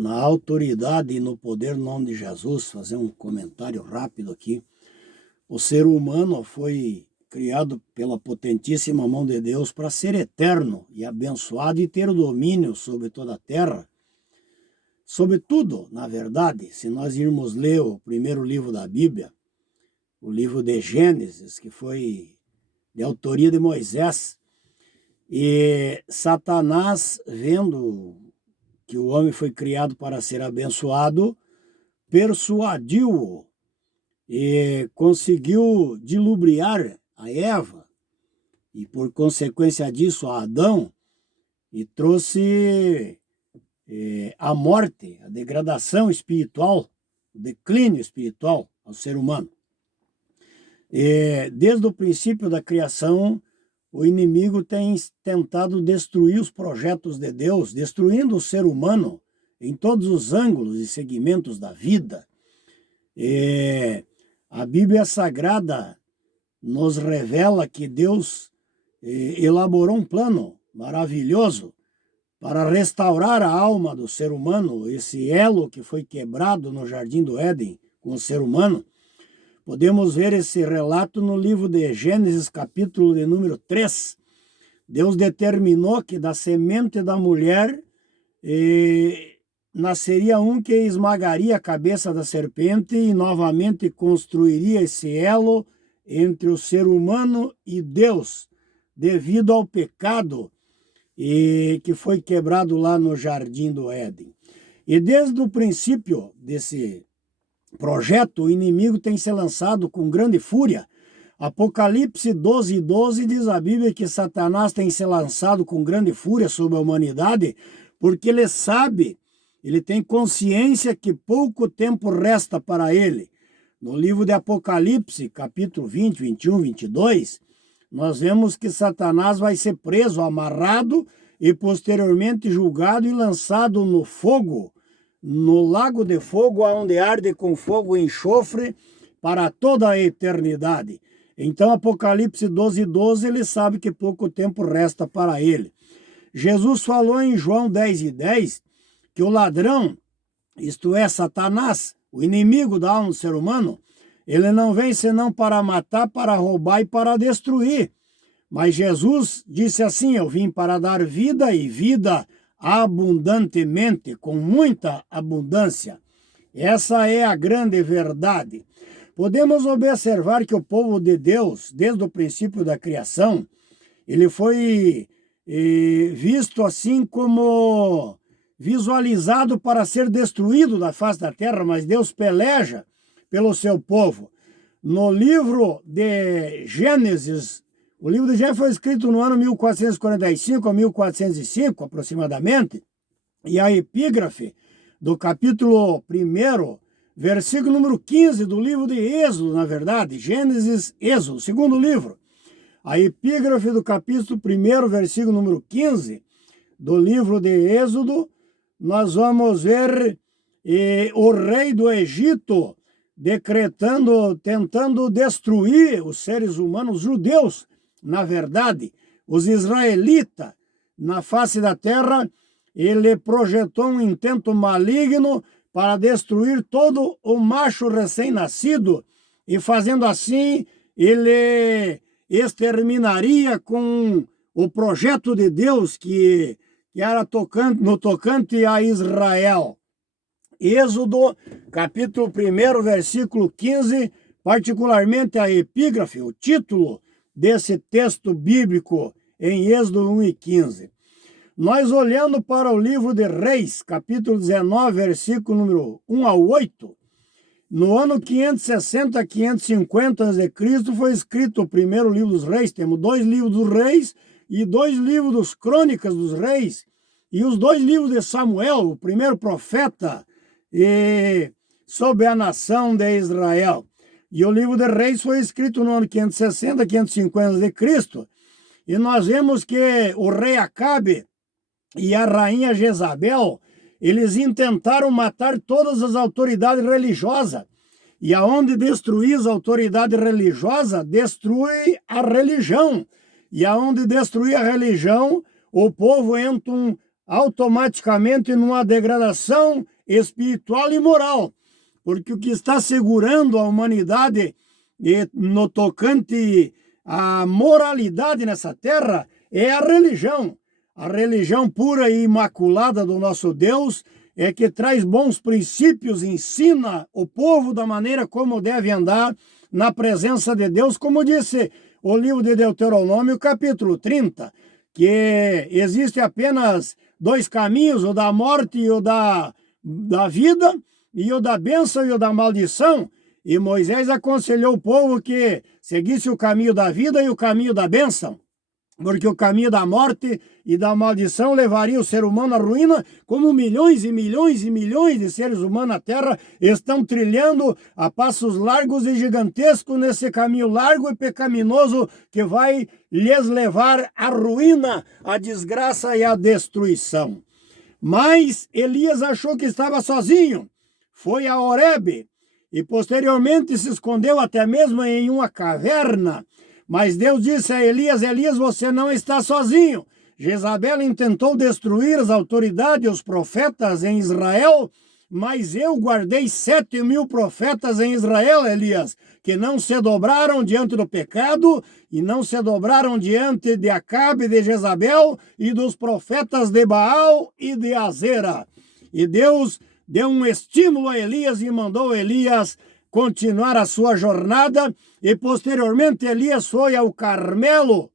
na autoridade e no poder no nome de Jesus, fazer um comentário rápido aqui. O ser humano foi criado pela potentíssima mão de Deus para ser eterno e abençoado e ter o domínio sobre toda a terra. Sobre tudo, na verdade, se nós irmos ler o primeiro livro da Bíblia, o livro de Gênesis, que foi de autoria de Moisés, e Satanás, vendo que o homem foi criado para ser abençoado, persuadiu-o e conseguiu dilubriar a Eva e, por consequência disso, a Adão, e trouxe a morte, a degradação espiritual, o declínio espiritual ao ser humano. Desde o princípio da criação, o inimigo tem tentado destruir os projetos de Deus, destruindo o ser humano em todos os ângulos e segmentos da vida. A Bíblia Sagrada nos revela que Deus elaborou um plano maravilhoso para restaurar a alma do ser humano, esse elo que foi quebrado no Jardim do Éden com o ser humano. Podemos ver esse relato no livro de Gênesis, capítulo de número 3. Deus determinou que da semente da mulher nasceria um que esmagaria a cabeça da serpente e novamente construiria esse elo entre o ser humano e Deus, devido ao pecado que foi quebrado lá no Jardim do Éden. E desde o princípio desse projeto, o inimigo tem se lançado com grande fúria. Apocalipse 12:12 diz a Bíblia que Satanás tem se lançado com grande fúria sobre a humanidade, porque ele sabe, ele tem consciência que pouco tempo resta para ele. No livro de Apocalipse, capítulo 20, 21, 22, nós vemos que Satanás vai ser preso, amarrado e posteriormente julgado e lançado no fogo, no lago de fogo, onde arde com fogo e enxofre para toda a eternidade. Então, Apocalipse 12:12, ele sabe que pouco tempo resta para ele. Jesus falou em João 10:10 que o ladrão, isto é, Satanás, o inimigo da alma do ser humano, ele não vem senão para matar, para roubar e para destruir. Mas Jesus disse assim: eu vim para dar vida e vida abundantemente, com muita abundância. Essa é a grande verdade. Podemos observar que o povo de Deus, desde o princípio da criação, ele foi visto assim como visualizado para ser destruído da face da terra, mas Deus peleja pelo seu povo. No livro de Gênesis, o livro de Gênesis foi escrito no ano 1445 a 1405, aproximadamente, e a epígrafe do capítulo 1, versículo número 15 do livro de Êxodo, na verdade, Gênesis, Êxodo, segundo livro. A epígrafe do capítulo 1, versículo número 15 do livro de Êxodo, nós vamos ver o rei do Egito decretando, tentando destruir os seres humanos, os judeus, na verdade, os israelitas, na face da terra. Ele projetou um intento maligno para destruir todo o macho recém-nascido e, fazendo assim, ele exterminaria com o projeto de Deus que era no tocante a Israel. Êxodo, capítulo 1, versículo 15, particularmente a epígrafe, o título desse texto bíblico em Êxodo 1:15. Nós olhando para o livro de Reis, capítulo 19, versículo número 1 ao 8, no ano 560 a 550 a.C. foi escrito o primeiro livro dos reis. Temos 2 livros dos reis e 2 livros dos crônicas dos reis, e os 2 livros de Samuel, o primeiro profeta sobre a nação de Israel. E o livro de Reis foi escrito no ano 560 a 550 a.C. E nós vemos que o rei Acabe e a rainha Jezabel, eles intentaram matar todas as autoridades religiosas. E aonde destruir as autoridades religiosas, destrui a religião. E aonde destruir a religião, o povo entra automaticamente numa degradação espiritual e moral, porque o que está segurando a humanidade no tocante à moralidade nessa terra é a religião pura e imaculada do nosso Deus, é que traz bons princípios, ensina o povo da maneira como deve andar na presença de Deus, como disse o livro de Deuteronômio, capítulo 30, que existe apenas dois caminhos, o da morte e o da vida, e o da bênção e o da maldição. E Moisés aconselhou o povo que seguisse o caminho da vida e o caminho da bênção, porque o caminho da morte e da maldição levaria o ser humano à ruína, como milhões e milhões e milhões de seres humanos na Terra estão trilhando a passos largos e gigantescos nesse caminho largo e pecaminoso que vai lhes levar à ruína, à desgraça e à destruição. Mas Elias achou que estava sozinho, foi a Horebe e posteriormente se escondeu até mesmo em uma caverna. Mas Deus disse a Elias: Elias, você não está sozinho. Jezabel intentou destruir as autoridades e os profetas em Israel, mas eu guardei 7.000 profetas em Israel, Elias, que não se dobraram diante do pecado e não se dobraram diante de Acabe, de Jezabel e dos profetas de Baal e de Azera. E Deus deu um estímulo a Elias e mandou Elias continuar a sua jornada, e posteriormente Elias foi ao Carmelo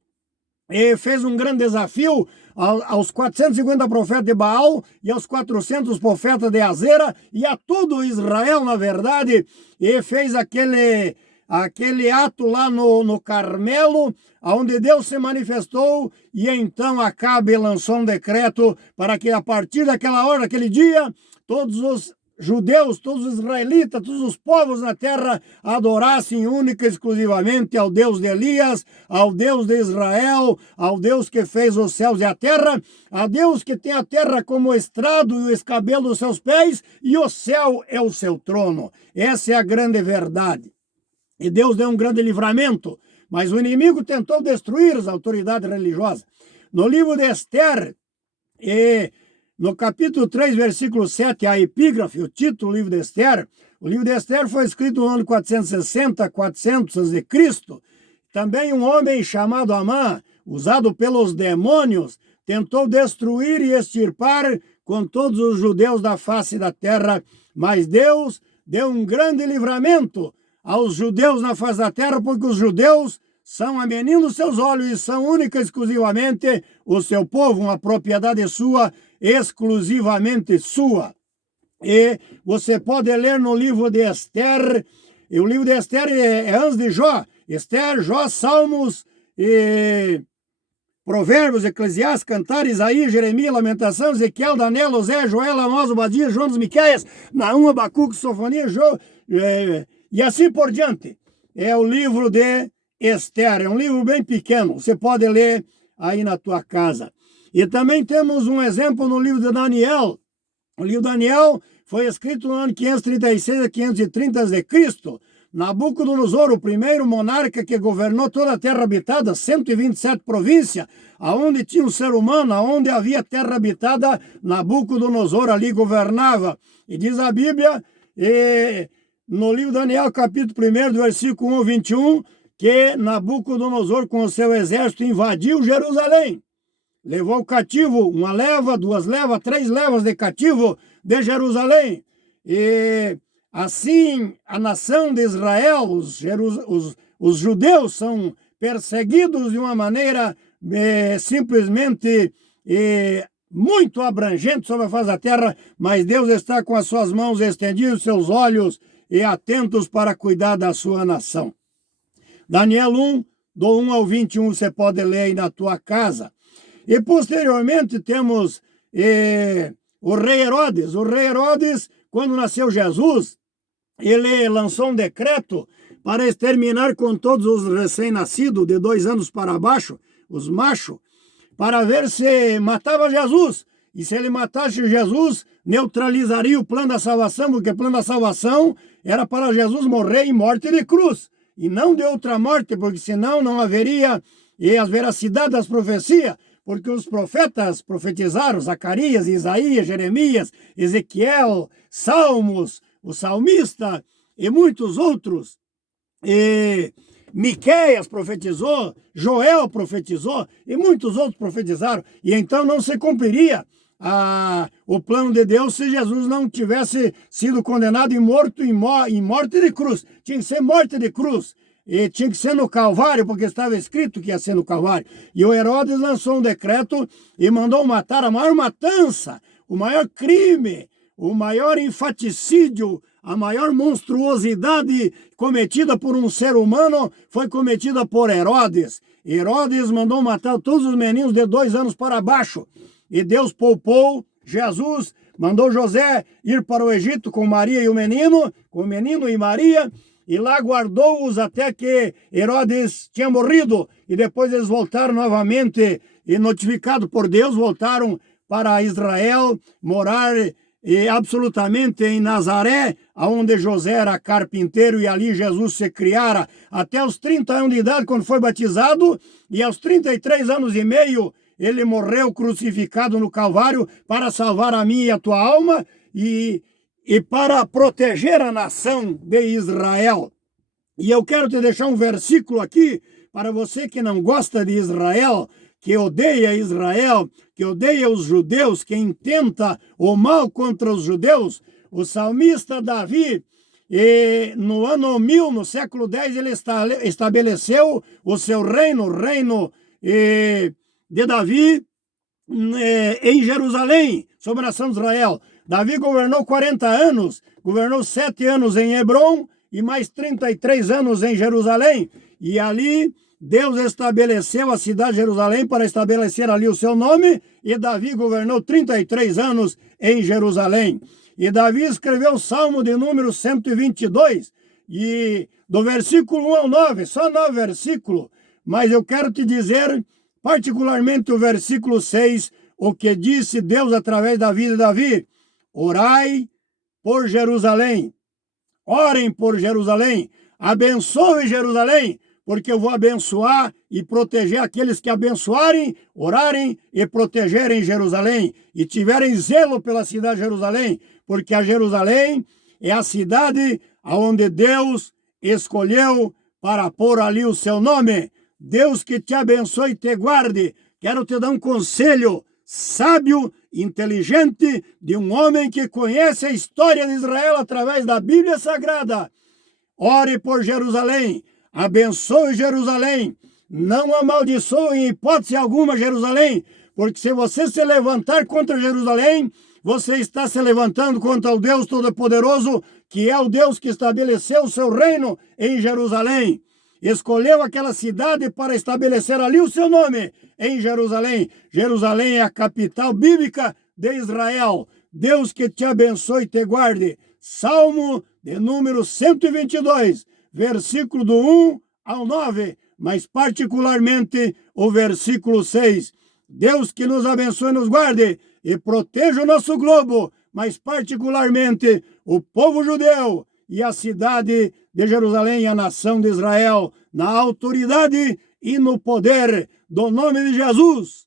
e fez um grande desafio aos 450 profetas de Baal e aos 400 profetas de Azera e a todo Israel, na verdade, e fez aquele ato lá no Carmelo, onde Deus se manifestou, e então Acabe lançou um decreto para que a partir daquela hora, daquele dia, todos os judeus, todos os israelitas, todos os povos na terra adorassem única e exclusivamente ao Deus de Elias, ao Deus de Israel, ao Deus que fez os céus e a terra, a Deus que tem a terra como estrado e o escabelo dos seus pés, e o céu é o seu trono. Essa é a grande verdade. E Deus deu um grande livramento, mas o inimigo tentou destruir as autoridades religiosas. No livro de Esther, no capítulo 3, versículo 7, a epígrafe, o título do livro de Esther. O livro de Esther foi escrito no ano 460, 400 a.C. Também um homem chamado Amã, usado pelos demônios, tentou destruir e extirpar com todos os judeus da face da terra, mas Deus deu um grande livramento aos judeus na face da terra, porque os judeus são a menina dos seus olhos e são única e exclusivamente o seu povo, uma propriedade sua, exclusivamente sua. E você pode ler no livro de Esther, e o livro de Esther é antes de Jó. Esther, Jó, Salmos, Provérbios, Eclesiastes, Cantar, Isaías, Jeremias, Lamentação, Ezequiel, Daniel, Osé, Joel, Amós, Obadias, Jonas, Miqueias, Naum, Abacuque, Sofonias, e assim por diante. É o livro de Esther, é um livro bem pequeno, você pode ler aí na tua casa. E também temos um exemplo no livro de Daniel. O livro de Daniel foi escrito no ano 536 a 530 a.C. Nabucodonosor, o primeiro monarca que governou toda a terra habitada, 127 províncias, aonde tinha um ser humano, aonde havia terra habitada, Nabucodonosor ali governava. E diz a Bíblia, no livro de Daniel, capítulo 1, do versículo 1 ao 21, que Nabucodonosor com o seu exército invadiu Jerusalém. Levou cativo uma leva, 2 levas, 3 levas de cativo de Jerusalém. E assim a nação de Israel, os judeus são perseguidos de uma maneira simplesmente muito abrangente sobre a face da terra, mas Deus está com as suas mãos estendidas, seus olhos e atentos para cuidar da sua nação. Daniel 1, do 1 ao 21, você pode ler aí na tua casa. E posteriormente temos o rei Herodes. O rei Herodes, quando nasceu Jesus, ele lançou um decreto para exterminar com todos os recém-nascidos de 2 anos para baixo, os machos, para ver se matava Jesus. E se ele matasse Jesus, neutralizaria o plano da salvação, porque o plano da salvação era para Jesus morrer em morte de cruz, e não de outra morte, porque senão não haveria a veracidade das profecias, porque os profetas profetizaram, Zacarias, Isaías, Jeremias, Ezequiel, Salmos, o salmista e muitos outros. E Miqueias profetizou, Joel profetizou e muitos outros profetizaram. E então não se cumpriria o plano de Deus se Jesus não tivesse sido condenado e morto em morte de cruz. Tinha que ser morte de cruz. E tinha que ser no Calvário, porque estava escrito que ia ser no Calvário. E o Herodes lançou um decreto e mandou matar a maior matança, o maior crime, o maior infaticídio, a maior monstruosidade cometida por um ser humano foi cometida por Herodes. Herodes mandou matar todos os meninos de 2 anos para baixo. E Deus poupou Jesus, mandou José ir para o Egito com Maria e o menino, com o menino e Maria, e lá guardou-os até que Herodes tinha morrido. E depois eles voltaram novamente, e notificado por Deus, voltaram para Israel, morar absolutamente em Nazaré, onde José era carpinteiro, e ali Jesus se criara até os 30 anos de idade, quando foi batizado, e aos 33 anos e meio, ele morreu crucificado no Calvário para salvar a minha e a tua alma e para proteger a nação de Israel. E eu quero te deixar um versículo aqui para você que não gosta de Israel, que odeia Israel, que odeia os judeus, que intenta o mal contra os judeus. O salmista Davi, no ano 1000, no século X, ele estabeleceu o seu reino, o reino de Davi em Jerusalém, sobre a nação de Israel. Davi governou 40 anos, governou 7 anos em Hebrom e mais 33 anos em Jerusalém. E ali Deus estabeleceu a cidade de Jerusalém para estabelecer ali o seu nome, e Davi governou 33 anos em Jerusalém. E Davi escreveu o Salmo de número 122, e do versículo 1 ao 9, só 9 versículos, mas eu quero te dizer particularmente o versículo 6, o que disse Deus através da vida de Davi: orai por Jerusalém, orem por Jerusalém, abençoe Jerusalém, porque eu vou abençoar e proteger aqueles que abençoarem, orarem e protegerem Jerusalém, e tiverem zelo pela cidade de Jerusalém, porque a Jerusalém é a cidade onde Deus escolheu para pôr ali o seu nome. Deus que te abençoe e te guarde. Quero te dar um conselho sábio, inteligente, de um homem que conhece a história de Israel através da Bíblia Sagrada. Ore por Jerusalém, abençoe Jerusalém, não amaldiçoe em hipótese alguma Jerusalém, porque se você se levantar contra Jerusalém, você está se levantando contra o Deus Todo-Poderoso, que é o Deus que estabeleceu o seu reino em Jerusalém. Escolheu aquela cidade para estabelecer ali o seu nome, em Jerusalém. Jerusalém é a capital bíblica de Israel. Deus que te abençoe e te guarde. Salmo de número 122, versículo do 1 ao 9, mas particularmente o versículo 6. Deus que nos abençoe e nos guarde e proteja o nosso globo, mas particularmente o povo judeu e a cidade de Jerusalém e a nação de Israel, na autoridade e no poder do nome de Jesus.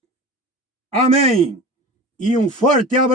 Amém. E um forte abraço.